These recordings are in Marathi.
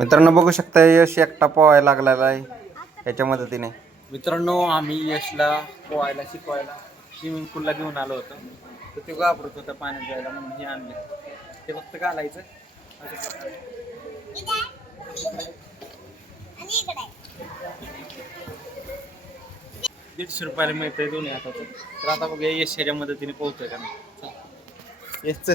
मित्रांनो बघू शकता यश एकटा पोहायला लागलेला आहे याच्या मदतीने. मित्रांनो आम्ही यशला पोहायला शिकवायला स्विमिंग पूलला घेऊन आलो होतो, तर ते घाबरत होतं पाण्यात जायला म्हणून हे आणले. ते फक्त घालायचं ₹150 मिळतंय दोन्ही हाताचं. तर आता बघूया यश ह्याच्या मदतीने पोहतोय का नाही. यश चल.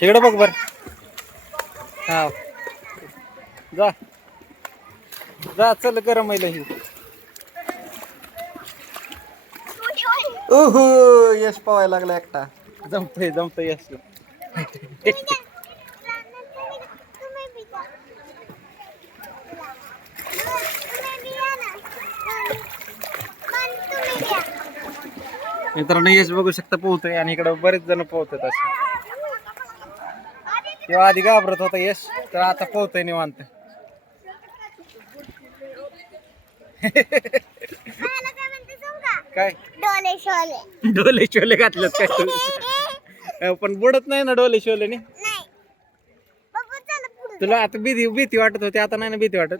तिकडे बघ बर. हा जा जा चल, गरम आहे ही. ओहो यश पोहायला लागला एकटा. जमतंय यश. मित्रांनो यश बघू शकता पोहतोय आणि इकडे बरेच जण पोहतात असे. तेव्हा आधी घाबरत होता यश, तर आता पोहतोय निवांत. काय डोले शोले घातलेत काय? पण बुडत नाही ना डोले शोलेने. तुला आता भीती वाटत होती, आता नाही ना भीती वाटत.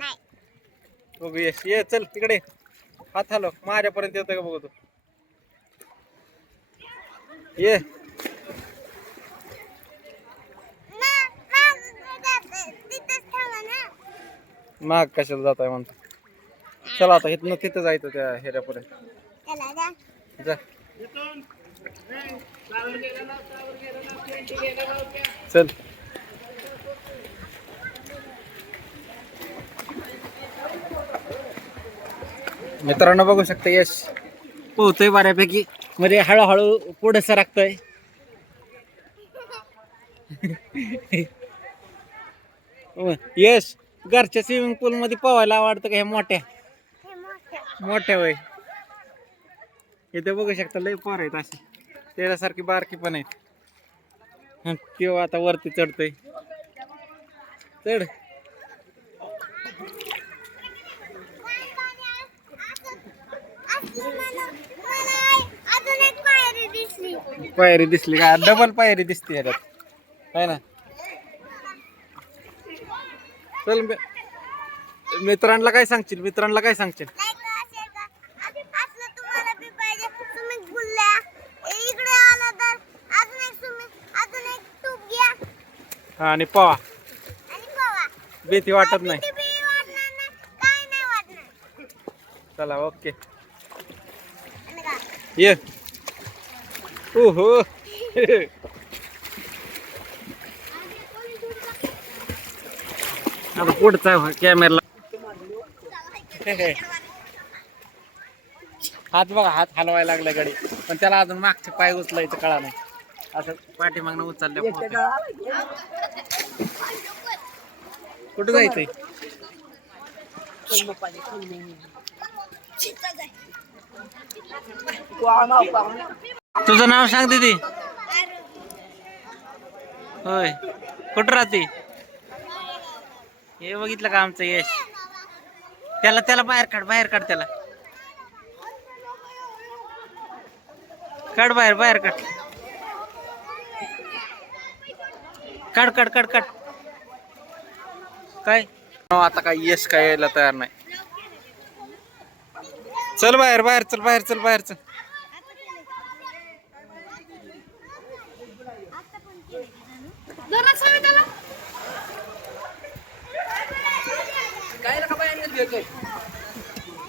बघू यश ये चल तिकडे. हात हलव, माझ्यापर्यंत येतोय का बघू तू. ये माग कशाला जात आहे म्हणतो. चला आता इथनं तिथं जायचं त्या हेऱ्यापर्यंत. जा चल. मित्रांनो बघू शकता यश पोहतोय बऱ्यापैकी, मध्ये हळूहळू पुढे सरकतोय. यश घरच्या स्विमिंग पूल मध्ये पोहायला आवडतं का हे मोठ्या मोठ्या वय? इथे बघू शकता लय पोर आहेत अशी, त्याच्यासारखी बारकी पण आहेत. किंवा आता वरती चढतोय. चढ. पायरी दिसली का? डबल पायरी दिसते ह्याच्यात आहे ना. चल मित्रांना काय सांगशील? मित्रांना काय सांगशील? हा आणि पोहा. भीती वाटत नाही. चला ओके ये. ओहो आता पुढचा कॅमेरा. हात बघा, हात हलवायला लागला गडी, पण त्याला अजून मागचे पाय उचलायचं कळा नाही. असं पाठीमागनं उचलल्या. कुठं जायचंय? तुझं नाव सांग दीदी. होय कुठं राहते? हे बघितलं का आमचं यश? त्याला बाहेर काढ त्याला. काढ बाहेर काढ. काय आता काय यश काय यायला तयार नाही. चल बाहेर चल.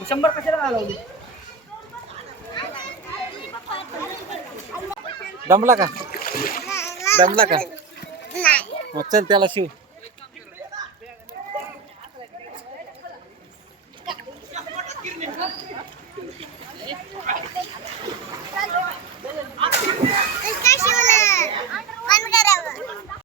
$100 कशाला घालवले? दमला का? मग चल त्याला शिव.